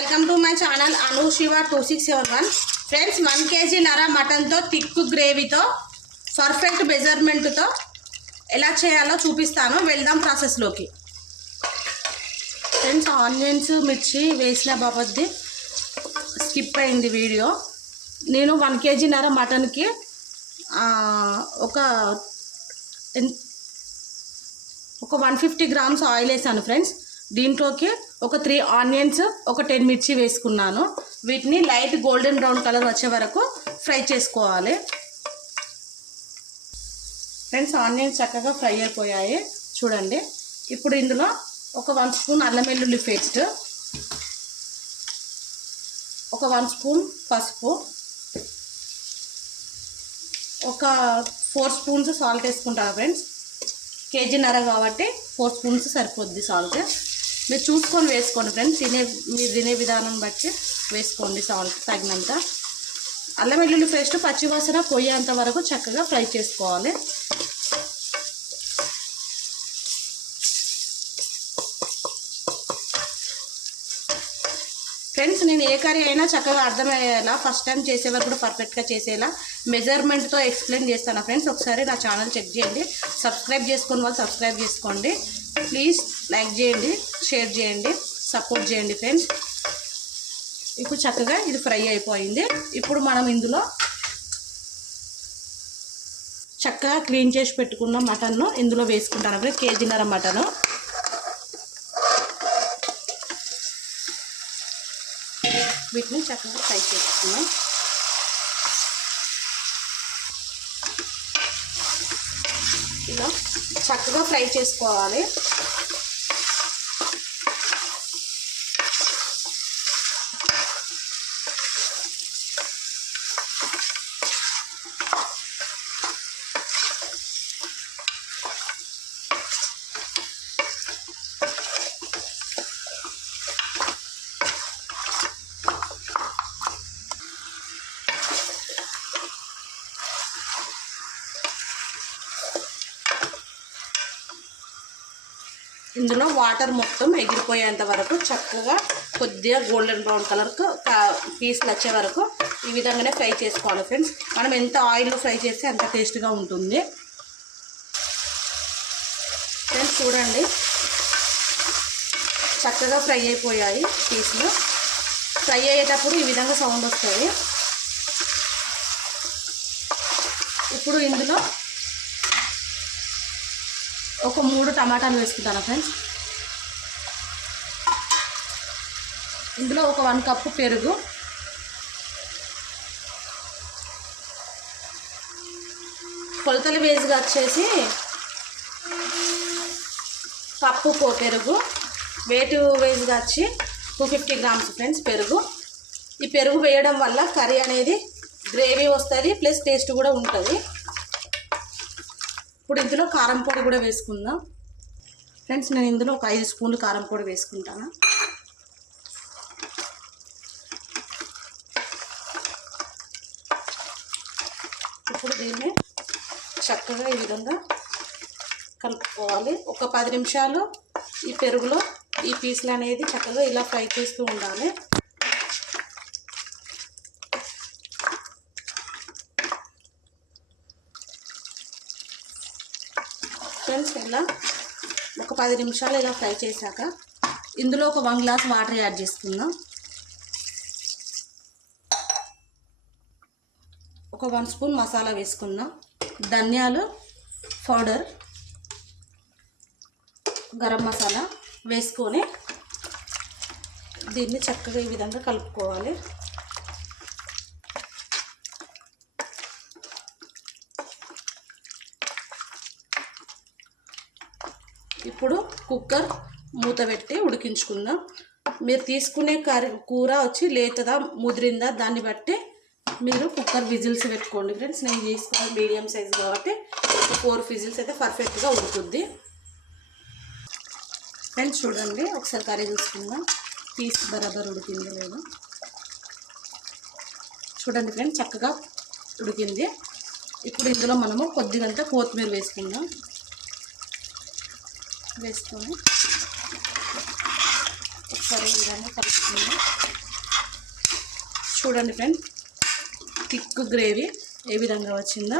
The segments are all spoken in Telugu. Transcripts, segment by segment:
Welcome to my channel Anu Shiva two six seven one friends one kg నర మటన్తో థిక్ గ్రేవీతో పర్ఫెక్ట్ మెజర్మెంట్తో ఎలా చేయాలో చూపిస్తాను. వెళ్దాం ప్రాసెస్లోకి ఫ్రెండ్స్ ఆనియన్స్ మిర్చి వేసిన బాబద్ది స్కిప్ అయింది వీడియో నేను వన్ కేజీ నర మటన్కి ఒక ఒక వన్ ఫిఫ్టీ గ్రామ్స్ ఆయిల్ వేసాను ఫ్రెండ్స్ దీంట్లోకి ఒక త్రీ ఆనియన్స్ ఒక టెన్ మిర్చి వేసుకున్నాను. వీటిని లైట్ గోల్డెన్ బ్రౌన్ కలర్ వచ్చే వరకు ఫ్రై చేసుకోవాలి. ఫ్రెండ్స్ ఆనియన్స్ చక్కగా ఫ్రై అయిపోయాయి. చూడండి. ఇప్పుడు ఇందులో ఒక వన్ స్పూన్ అల్లం వెల్లుల్లి పేస్ట్ ఒక వన్ స్పూన్ పసుపు ఒక ఫోర్ స్పూన్స్ సాల్ట్ వేసుకుంటాను ఫ్రెండ్స్. కేజీన్నర కాబట్టి ఫోర్ స్పూన్స్ సరిపోద్ది సాల్ట్. మీరు చూసుకొని వేసుకోండి ఫ్రెండ్స్. తినే మీరు తినే విధానం బట్టి వేసుకోండి సాల్ట్ తగినంత. అల్లం వెల్లుల్లి పేస్ట్ పచ్చివాసన పోయేంత వరకు చక్కగా ఫ్రై చేసుకోవాలి. ఫ్రెండ్స్ నేను ఏ కర్రీ అయినా చక్కగా అర్థమయ్యేలా ఫస్ట్ టైం చేసేవారు కూడా పర్ఫెక్ట్గా చేసేలా మెజర్మెంట్తో ఎక్స్ప్లెయిన్ చేస్తాను ఫ్రెండ్స్. ఒకసారి నా ఛానల్ చెక్ చేయండి. సబ్స్క్రైబ్ చేసుకుని వాళ్ళు సబ్స్క్రైబ్ చేసుకోండి. ప్లీజ్ లైక్ చేయండి షేర్ చేయండి సపోర్ట్ చేయండి ఫ్రెండ్స్. ఇప్పుడు చక్కగా ఇది ఫ్రై అయిపోయింది. ఇప్పుడు మనం ఇందులో చక్కగా క్లీన్ చేసి పెట్టుకున్న మటన్ను ఇందులో వేసుకుంటాను. ఫ్రెండ్స్ కేజీన్నర మటను. వీటిని చక్కగా ఫ్రై చేసుకున్నాం ఇలా చక్కగా ఫ్రై చేసుకోవాలి. ఇందులో వాటర్ మొత్తం ఎగిరిపోయేంత వరకు చక్కగా కొద్దిగా గోల్డెన్ బ్రౌన్ కలర్కు పీసులు వచ్చే వరకు ఈ విధంగానే ఫ్రై చేసుకోవాలి ఫ్రెండ్స్. మనం ఎంత ఆయిల్లో ఫ్రై చేస్తే అంత టేస్ట్గా ఉంటుంది. ఫ్రెండ్స్ చూడండి. చక్కగా ఫ్రై అయిపోయాయి పీసులు ఫ్రై అయ్యేటప్పుడు ఈ విధంగా సౌండ్ వస్తుంది ఇప్పుడు ఇందులో ఒక మూడు టమాటాలు వేసుకుంటాను ఫ్రెండ్స్ ఇందులో ఒక వన్ కప్పు పెరుగు. కొలతల వేసుగా వచ్చేసి కప్పు పెరుగు. వేటు వేసుగా వచ్చి టూ ఫిఫ్టీ గ్రామ్స్ ఫ్రెండ్స్ పెరుగు. ఈ పెరుగు వేయడం వల్ల కర్రీ అనేది గ్రేవీ వస్తుంది ప్లస్ టేస్ట్ కూడా ఉంటుంది. ఇప్పుడు ఇందులో కారం పొడి కూడా వేసుకుందాం. ఫ్రెండ్స్ నేను ఇందులో ఒక ఐదు స్పూన్లు కారం పొడి వేసుకుంటాను. ఇప్పుడు దీన్ని చక్కగా ఈ విధంగా కలుపుకోవాలి. ఒక పది నిమిషాలు ఈ పెరుగులో ఈ పీసులు అనేది చక్కగా ఇలా ఫ్రై చేస్తూ ఉండాలి. ఫ్రెండ్స్ ఇలా ఒక పది నిమిషాలు ఇలా ఫ్రై చేశాక ఇందులో ఒక వన్ గ్లాస్ వాటర్ యాడ్ చేసుకుందాం. ఒక వన్ స్పూన్ మసాలా వేసుకుందాం. ధనియాలు పౌడర్ గరం మసాలా వేసుకొని దీన్ని చక్కగా ఈ విధంగా కలుపుకోవాలి. ఇప్పుడు కుక్కర్ మూత పెట్టి ఉడికించుకుందాం. మీరు తీసుకునే కర్రీ కూర వచ్చి లేతదా ముదిరిందా దాన్ని బట్టి మీరు కుక్కర్ విజిల్స్ పెట్టుకోండి ఫ్రెండ్స్. నేను చేసుకున్న మీడియం సైజ్ కాబట్టి ఫోర్ విజిల్స్ అయితే పర్ఫెక్ట్గా ఉడుకుద్ది. ఫ్రెండ్స్ చూడండి ఒకసారి కర్రీ చూసుకుందాం. పీస్ బరాబర్ ఉడికిందో లేదు. చూడండి ఫ్రెండ్స్ చక్కగా ఉడికింది. ఇప్పుడు ఇందులో మనము కొద్దిగంత కొత్తిమీర వేసుకుందాం. వేసుకొని ఒకసారి విధంగా కలుపుకుందాం చూడండి ఫ్రెండ్స్ థిక్ గ్రేవీ ఏ విధంగా వచ్చిందో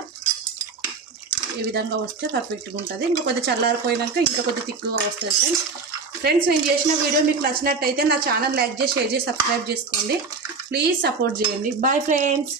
ఏ విధంగా వస్తే పర్ఫెక్ట్గా ఉంటుంది. ఇంకా కొద్దిగా చల్లారిపోయినాక ఇంకా కొద్దిగా థిక్గా వస్తుంది ఫ్రెండ్స్. ఫ్రెండ్స్ నేను చేసిన వీడియో మీకు నచ్చినట్టయితే నా ఛానల్ లైక్ చేసి షేర్ చేసి సబ్స్క్రైబ్ చేసుకోండి. ప్లీజ్ సపోర్ట్ చేయండి. Bye friends.